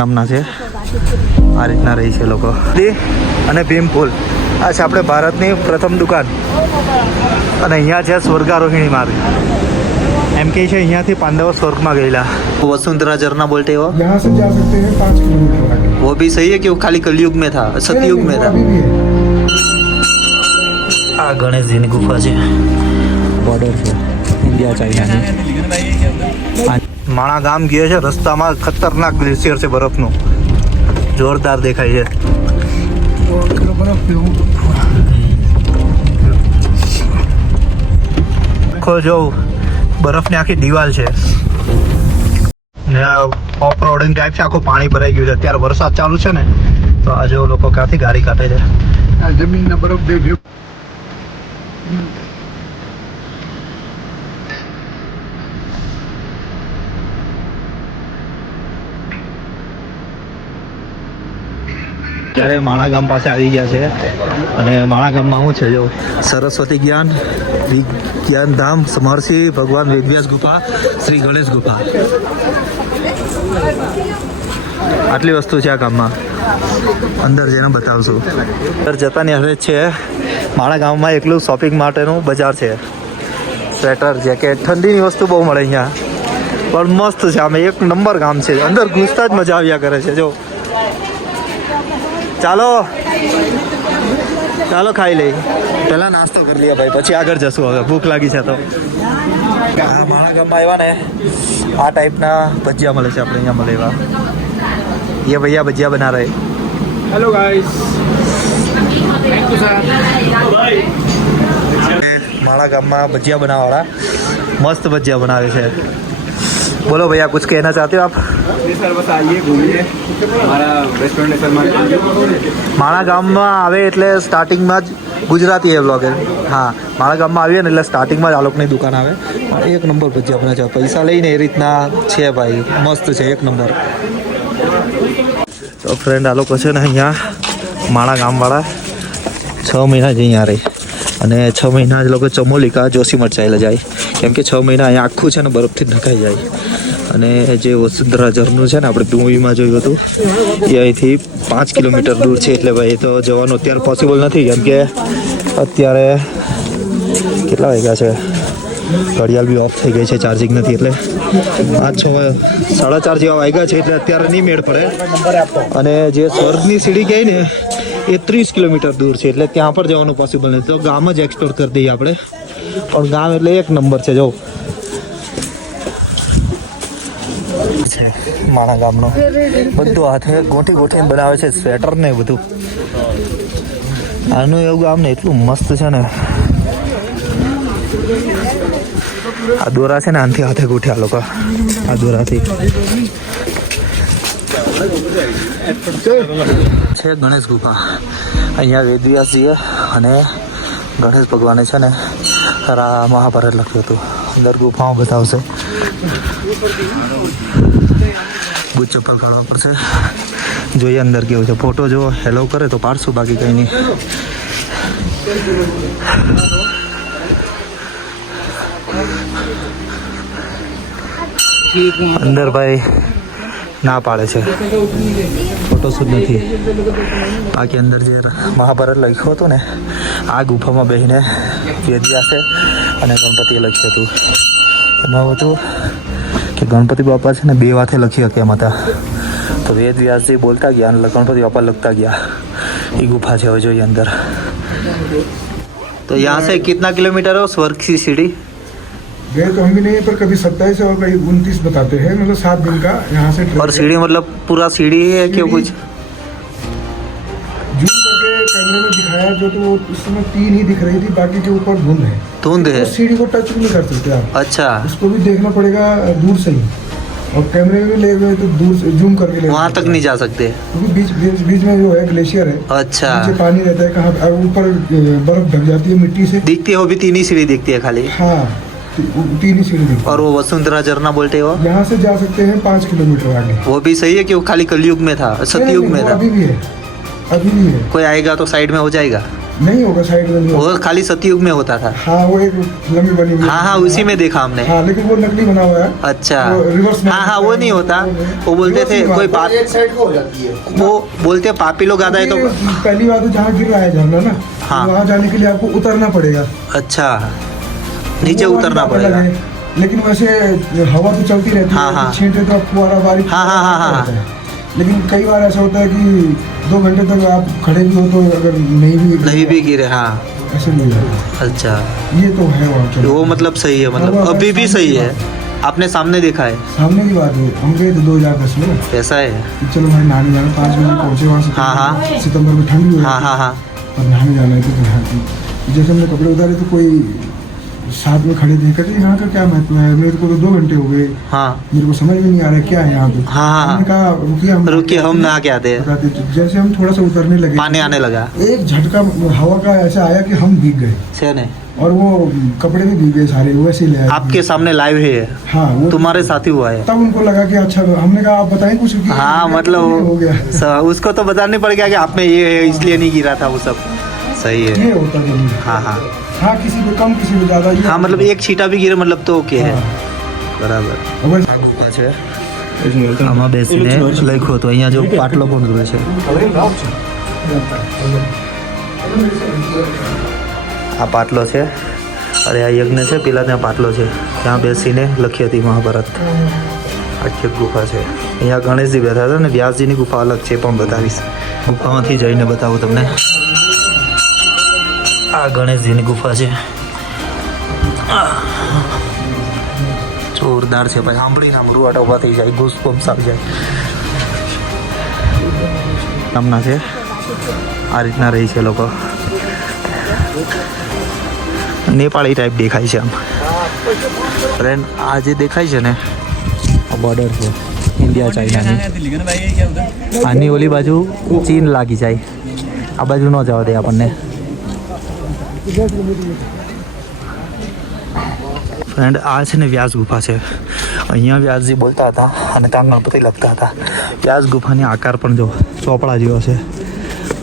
નામના છે આ રીતના રહી છે લોકો અને ભીમપુલ આ છે આપણે ભારતની પ્રથમ દુકાન અને અહીંયા છે સ્વર્ગારોહિણી માર્ગ એમ કે છે અહીંયાથી પાંડવો સ્वर्गમાં ગયેલા वसुंधरा झरना बोलते हो यहाँ से जा सकते हैं 5 किलोमीटर आगे। वो भी सही है कि वो खाली कलयुग में था सतयुग में था अभी भी है। આ ગણેશજીની ગુફા છે બોર્ડર છે ઇન્ડિયા ચાઇનાની માણા ગામ ગયે છે રસ્તામાં ખતરનાક ગ્લેશિયર છે બરફનું જોરદાર દેખાય છે આખો જો બરફની આખી દિવાલ છે ને ઓફ રોડિંગ ટાઈપ છે આખું પાણી ભરાઈ ગયું છે અત્યારે વરસાદ ચાલુ છે ને તો આ જો લોકો ક્યાંથી ગાડી કાઢે છે આ જમીનના બરફ દેખ્યો ત્યારે માણા ગામ પાસે આવી ગયા છે અને માણા ગામમાં શું છે જો સરસ્વતી જ્ઞાન વિજ્ઞાન ધામ સમર્ષિ ભગવાન વેદવ્યાસ ગુફા શ્રી ગણેશ ગુફા આટલી વસ્તુ છે આ ગામમાં અંદર જઈને બતાવશું અંદર જતાની હવે છે માણા ગામમાં એકલું શોપિંગ માટેનું બજાર છે સ્વેટર જેકેટ ઠંડીની વસ્તુ બહુ મળે અહીંયા પણ મસ્ત છે આમે એક નંબર ગામ છે અંદર ઘૂસતા જ મજા આવ્યા કરે છે જો ચાલો ચાલો ખાઈ લઈ પહેલાં નાસ્તો કરી લઈએ ભાઈ પછી આગળ જશું હવે ભૂખ લાગી છે તો આ માણા ગામમાં આવ્યા ને આ ટાઈપના ભજીયા મળે છે આપણે અહીંયા મળે એવા ये भैया भजिया बना रहे hello guys thank you sir माड़ा गाम में भजिया बनावाड़ा मस्त भजिया बनावे छे बोलो भैया कुछ कहना चाहते हो आप जी सर बस आइए घूमिए हमारा रेस्टोरेंट है सर माड़ा गाम में आवे એટલે સ્ટાર્ટિંગ માં જ ગુજરાતી એ વ્લોગ હા મારા ગામમાં આવીએ ને એટલે સ્ટાર્ટિંગમાં જ આ લોકોની દુકાન આવે એક નંબર ભજીયા બને છે પૈસા લઈને એ રીતના છે ભાઈ મસ્ત છે એક નંબર તો ફ્રેન્ડ આ લોકો છે ને અહીંયા માણા ગામવાળા 6 મહિના જ અહીંયા રહે અને 6 મહિના જ લોકો ચમોલિકા જોશીમઠ ચાલ્યા જાય કેમ કે 6 મહિના અહીંયા આખું છે ને બરફથી ઢંકાઈ જાય અને જે વસુંધરા ઝરનું છે ને આપણે મૂવીમાં જોયું હતું એ અહીંથી 5 કિલોમીટર દૂર છે એટલે ભાઈ તો જવાનું અત્યારે પોસિબલ નથી કેમ કે અત્યારે કેટલા વાગ્યા છે ઘડિયાળ બી ઓફ થઈ ગઈ છે ચાર્જિંગ નથી એટલે 5-6 4:30 જેવા વાગ્યા છે એટલે અત્યારે નહીં મેળ પડે અને જે સ્વર્ગની સીડી ગઈ ને એ 30 કિલોમીટર દૂર છે એટલે ત્યાં પર જવાનું પોસિબલ નથી તો ગામ જ એક્સપ્લોર કરી દઈએ આપણે પણ ગામ એટલે એક નંબર છે જો માણા ગામનો બધું હાથે ગોઠી ગોઠીને બનાવે છે સ્વેટર ને બધું આનું એવું ગામ ને એટલું મસ્ત છે ને આ દોરા છે ને આનાથી હાથે ગોઠ્યા લોકો આ દોરાથી છે ગણેશ ગુફા અહીંયા વેદવ્યાસજીએ અને ગણેશ ભગવાને છે ને મહાભારત લખ્યું હતું અંદર ગુફાઓ બતાવશે બુટ ચપ્પલ કાઢવા પડશે જોઈએ અંદર કેવું છે ફોટો જો હેલો કરે તો પાડશું બાકી કંઈ નહીં અંદર ભાઈ ના પાડે છે ફોટોશૂટ નથી બાકી અંદર જે મહાભારત લખ્યું હતું ને આ ગુફામાં બેસીને વેદવ્યાસે અને ગણપતિએ લખ્યું હતું એમાં હતું કે ગણપતિ બાપા છે ને 2 વાથે લખી શકે એમ હતા તો વેદવ્યાસજી બોલતા ગયા અને ગણપતિ બાપા લખતા ગયા એ ગુફા છે હવે જોઈએ અંદર તો यहाँ से कितना किलोमीटर है स्वर्ग की सीढ़ी गए तो हम भी नहीं पर कभी 27 और कभी 29 बताते हैं मतलब 7 दिन का यहाँ से और सीढ़ी मतलब पूरा सीढ़ी है क्या कुछ जूम करके कैमरे में दिखाया जो तो उस समय 3 ही दिख रही थी बाकी के ऊपर धुंध है धुंध है तो सीढ़ी को टच नहीं कर सकते आप अच्छा उसको भी देखना पड़ेगा दूर से ही और कैमरे में भी ले गए तो दूर से जूम करके ले वहाँ तक नहीं जा सकते क्योंकि बीच में जो है ग्लेशियर है अच्छा नीचे पानी रहता है कहाँ ऊपर बर्फ ढक जाती है मिट्टी से दिखती है वो भी 3 ही सीढ़ी दिखती है खाली हाँ 3 ही सीढ़ी दिखती है और वो वसुंधरा झरना बोलते हो यहाँ से जा सकते हैं 5 किलोमीटर आगे वो भी सही है कि वो खाली कलयुग में था सतयुग में था अभी भी है कोई आएगा तो साइड में हो जाएगा नहीं होगा, साइड में नहीं होगा। वो खाली सतयुग में होता था। हाँ वो एक लंबी बनी हुई है। हाँ हाँ, उसी में देखा हमने। हाँ लेकिन वो नकली बना हुआ है। अच्छा। वो रिवर्स में हाँ हाँ, वो नहीं होता। वो बोलते थे कोई पाप, एक साइड को हो जाती है। वो बोलते पापी लोग आता है तो। पहली बात तो जहाँ गिर रहा है झरना ना, हाँ। वहाँ जाने के लिए आपको उतरना पड़ेगा। अच्छा, नीचे वो उतरना बात अलग पड़ेगा। है। लेकिन वैसे हवा तो चलती रहती हाँ, है, हाँ। छींटे तो फुहारा बारी। हाँ, हाँ, हाँ, हाँ। होता है। लेकिन कई बार ऐसा होता है कि 2 घंटे तक आप खड़े भी हो तो अगर नहीं भी गिरे। हाँ, ऐसे नहीं होता। अच्छा। ये तो है वहाँ पे। वो मतलब सही है, मतलब अभी भी सही है। आपने सामने देखा है? सामने की बात है, हम गए थे 2010 में। ऐसा है? कि चलो भाई नहाने जाना, 5 बजे पहुंचे वहाँ से। हाँ, हाँ। सितंबर में ठंड भी हो हाँ हाँ हाँ। और नहाने जाना है तो नहा के। जैसे हमने कपड़े उतारे तो कोई साथ में खड़े थे, कहते यहाँ का क्या महत्व है, मेरे को तो 2 घंटे हो गए, हाँ मेरे को समझ में नहीं आ रहा है क्या है यहाँ पे। हाँ, हाँ। हमने कहा रुकिए, हम नहा के आते हैं। बताते थे। जैसे हम थोड़ा सा उतरने लगे, पानी आने लगा। एक झटका हवा का ऐसा आया कि हम भीग गए सही। और वो कपड़े भी भीग गए सारे, वैसे ही ले आए। आपके सामने लाइव है? हाँ वो तुम्हारे साथ ही हुआ है? तब उनको लगा कि अच्छा, हमने कहा आप बताएं कुछ कि हाँ, ये मतलब हो गया। उसको तो बताना पड़ गया कि आप में ये है इसलिए नहीं गिरा था वो सब। सही है। ये होता है। हाँ हाँ हाँ, किसी पे कम किसी पे ज्यादा। हाँ, मतलब एक छीटा भी गिरे मतलब तो ओके है। બરાબર. હવે આ ગુફા છે, આમાં બેસીને લખ્યું હતું. અહીંયા જો પાટલો પણ જોવે છે. આ પાટલો છે, અરે આ યજ્ઞ છે, પેલા ત્યાં પાટલો છે, ત્યાં બેસીને લખી હતી મહાભારત. આખી ગુફા છે. અહીંયા ગણેશજી બેઠા હતા ને વ્યાસજીની ગુફા અલગ છે, પણ બતાવીશ. ગુફામાંથી જઈને બતાવું તમને. આ ગણેશજીની ગુફા છે. જોરદાર છે ભાઈ, સાંભળીને આમ રૂવાટા ઊભા થઈ જાય, ગૂસબમ્સ આવી જાય. નામના છે, આ રીતના રહી છે લોકો. નેપાળી ટાઈપ દેખાય છે આમ. ફ્રેન્ડ, આ જે દેખાય છે ને, આ બોર્ડર છે ઇન્ડિયા ચાઇનાની. આની ઓલી બાજુ ચીન લાગી જાય, આ બાજુ ન જવા દે આપણને. ફ્રેન્ડ, આ છે ને વ્યાસ ગુફા છે. અહીંયા વ્યાસજી બોલતા હતા અને ત્યાં ગણપતિ લખતા હતા. વ્યાસ ગુફાની આકાર પણ જો ચોપડા જેવો છે,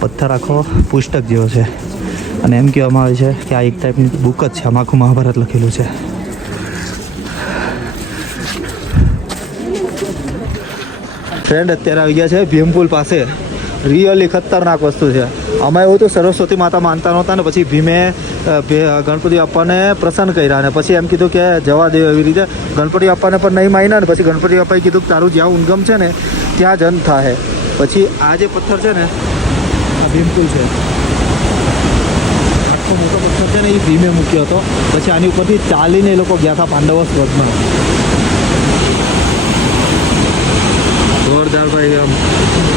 પથ્થર આખો પુસ્તક જેવો છે. અને એમ કહેવામાં આવે છે કે આ એક ટાઈપની બુક જ છે, આમાં આખું મહાભારત લખેલું છે. ફ્રેન્ડ, અત્યારે આવી ગયા છે ભીમપુલ પાસે. રિયલી ખતરનાક વસ્તુ છે. આમાં એવું તો સરસ્વતી માતા માનતા નહોતા ને પછી ભીમે ગણપતિ બાપાને પ્રસન્ન કર્યા અને પછી એમ કીધું કે જવા દે. એવી રીતે ગણપતિ બાપાને પણ નહીં માન્યા ને પછી ગણપતિ બાપાએ કીધું કે તારું જ્યાં ઉદ્ગમ છે ને ત્યાં જન્મ થાય. પછી આ જે પથ્થર છે ને, આ ભીમપુલ છે, આટલો મોટો પથ્થર છે ને એ ભીમે મૂક્યો હતો. પછી આની ઉપરથી ચાલીને એ લોકો ગયા હતા પાંડવો સ્વર્ગમાં. જોરદાર ભાઈ, આમ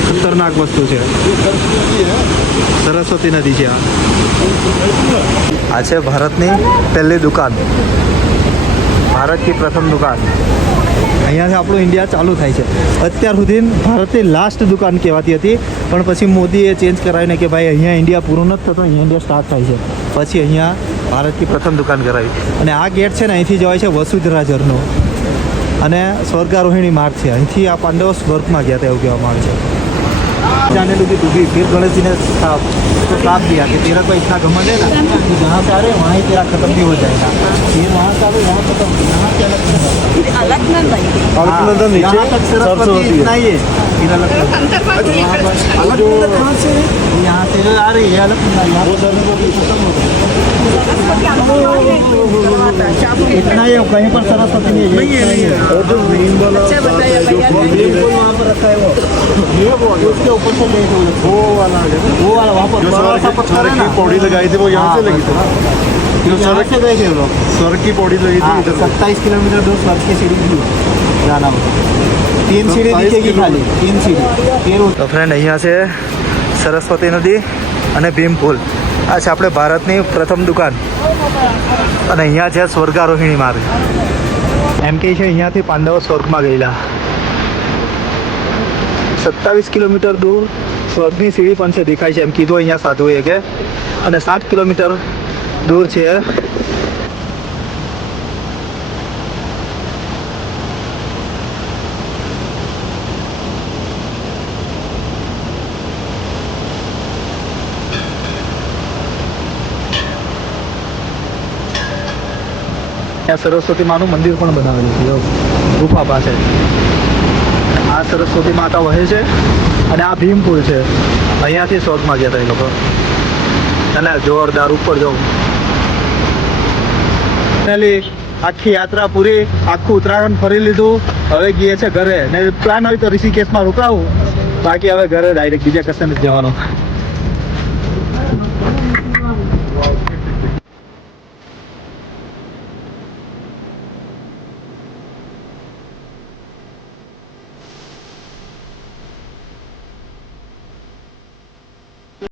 ખતરનાક વસ્તુ છે. સરસ્વતી નદી છે આ છે ભારતની પહેલી દુકાન, ભારત કી પ્રથમ દુકાન. અહીંયાથી આપણું ઇન્ડિયા ચાલુ થાય છે. અત્યાર સુધી ભારતની લાસ્ટ દુકાન કહેવાતી હતી, પણ પછી મોદીએ ચેન્જ કરાવીને કે ભાઈ અહીંયા ઇન્ડિયા પૂરું નથી થતું, અહીંયા ઇન્ડિયા સ્ટાર્ટ થાય છે. પછી અહીંયા ભારત કી પ્રથમ દુકાન કરાવી. અને આ ગેટ છે ને, અહીંથી જવાય છે વસુધરા ઝરનો અને સ્वर्गारोहिणी मार्ग છે. અહીંથી આ પાંડવો સ્वर्गમાં ગયા હતા એવું કહેવામાં આવે છે. जाने लगी तू भी, फिर गणेश जी ने उसको श्राप दिया कि तेरा को इतना घमंड है ना कि जहाँ से आ रहे वहाँ ही तेरा खत्म भी हो जाएगा. फिर वहाँ से आ रहे वहाँ खत्म, यहाँ से अलग अलकनंदा नीचे यहाँ तक सरस्वती इतना ही है, फिर अलकनंदा कहाँ से है? यहाँ से जो आ रही है अलकनंदा, यहाँ वो सरस्वती खत्म हो गई. इतना ही है, कहीं पर सरस्वती नहीं है. और जो भीम वाला वहाँ पर रखा है वो उसके ऊपर से गए थे वो वाला वहाँ पर बड़ा सा पत्थर है ना, पौड़ी लगाई थी वो यहाँ से लगी थी ना, यहाँ से गए थे वो लोग. स्वर्ग की पौड़ी लगी थी इधर. 27 किलोमीटर दूर स्वर्ग की सीढ़ी थी जाना होगा. 3 सीढ़ी दिखेगी खाली, 3 सीढ़ी. તો ફ્રેન્ડ, અહીંયા છે સરસ્વતી નદી અને ભીમપુલ. આ છે આપણે ભારતની પ્રથમ દુકાન. અને અહીંયા છે સ્वर्गारोहिणी માર્ગ. એમ કે છે અહીંયાથી પાંડવો સ્વર્ગમાં ગયેલા. 27 કિલોમીટર દૂર સ્વર્ગની સીડી પણ છે, દેખાય છે એમ કીધું અહીંયા સાધુએ કે. અને 7 કિલોમીટર દૂર છે ત્યાં સરસ્વતી માનું મંદિર પણ બનાવેલું છે જો, ગુફા પાસે આ સરસ્વતી માતા વહે છે અને આ ભીમપુર છે. અહીંયાથી શોધમાં ગયા હતા એ લોકો અને જોરદાર ઉપર જવું. આખી યાત્રા પૂરી, આખું ઉત્તરાખંડ ફરી લીધું. હવે ગઈએ છે ઘરે ને પ્લાન હોય તો ઋષિકેશમાં રોકાવું, બાકી હવે ઘરે ડાયરેક્ટ બીજા કશે નથી જવાનું.